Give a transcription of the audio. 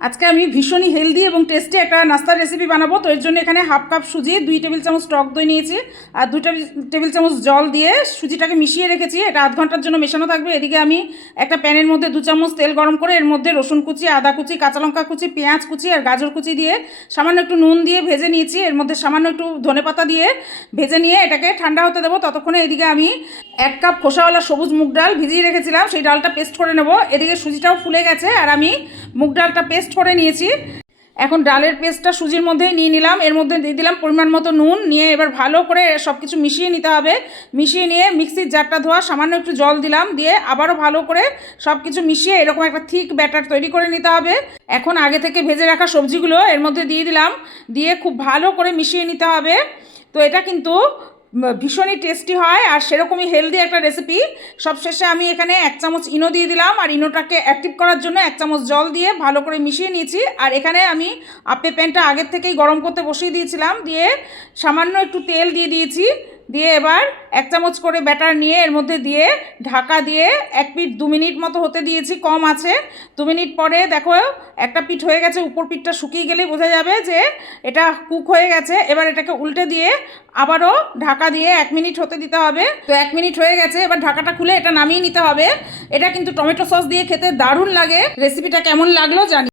আজকে আমি ভীষণই হেলদি এবং টেস্টি একটা নাস্তার রেসিপি বানাবো। তো এর জন্য এখানে হাফ কাপ সুজি, 2 টেবিল চামচ টক দই নিয়েছি আর 2 টেবিল চামচ জল দিয়ে সুজিটাকে মিশিয়ে রেখেছি। এটা আধ ঘন্টার জন্য মেশানো থাকবে। এদিকে আমি একটা প্যানের মধ্যে 2 চামচ তেল গরম করে এর মধ্যে রসুন কুচি, আদা কুচি, কাঁচা লঙ্কা কুচি, পেঁয়াজ কুচি আর গাজর কুচি দিয়ে সামান্য একটু নুন দিয়ে ভেজে নিয়েছি। এর মধ্যে সামান্য একটু ধনেপাতা দিয়ে ভেজে নিয়ে এটাকে ঠান্ডা হতে দেবো। ততক্ষণে এদিকে আমি 1 কাপ খোসাওয়ালা সবুজ মুগ ডাল ভিজিয়ে রেখেছিলাম, সেই ডালটা পেস্ট করে নেব। এদিকে সুজিটাও ফুলে গেছে আর আমি মুগ ডালটা পেস্ট করে নিয়েছি। এখন ডালের পেস্টটা সুজির মধ্যেই নিয়ে নিলাম, এর মধ্যে দিয়ে দিলাম পরিমাণ মতো নুন, নিয়ে এবার ভালো করে সব কিছু মিশিয়ে নিতে হবে। মিশিয়ে নিয়ে মিক্সির জারটা ধোয়া সামান্য একটু জল দিলাম, দিয়ে আবারও ভালো করে সব কিছু মিশিয়ে এরকম একটা থিক ব্যাটার তৈরি করে নিতে হবে। এখন আগে থেকে ভেজে রাখা সবজিগুলো এর মধ্যে দিয়ে দিলাম, দিয়ে খুব ভালো করে মিশিয়ে নিতে হবে। তো এটা কিন্তু ভীষণই টেস্টি হয় আর সেরকমই হেলদি একটা রেসিপি। সবশেষে আমি এখানে 1 চামচ ইনো দিয়ে দিলাম আর ইনোটাকে অ্যাক্টিভ করার জন্য 1 চামচ জল দিয়ে ভালো করে মিশিয়ে নিয়েছি। আর এখানে আমি আপে প্যানটা আগের থেকেই গরম করতে বসিয়ে দিয়েছিলাম, দিয়ে সামান্য একটু তেল দিয়ে দিয়েছি। দিয়ে এবার 1 চামচ করে ব্যাটার নিয়ে এর মধ্যে দিয়ে ঢাকা দিয়ে 1 পিঠ 2 মিনিট মতো হতে দিয়েছি কম আছে। 2 মিনিট পরে দেখো একটা পিঠ হয়ে গেছে, উপর পিঠটা শুকিয়ে গেলেই বোঝা যাবে যে এটা কুক হয়ে গেছে। এবার এটাকে উল্টে দিয়ে আবারও ঢাকা দিয়ে 1 মিনিট হতে দিতে হবে। তো 1 মিনিট হয়ে গেছে, এবার ঢাকাটা খুলে এটা নামিয়ে নিতে হবে। এটা কিন্তু টমেটো সস দিয়ে খেতে দারুণ লাগে। রেসিপিটা কেমন লাগলো জানি।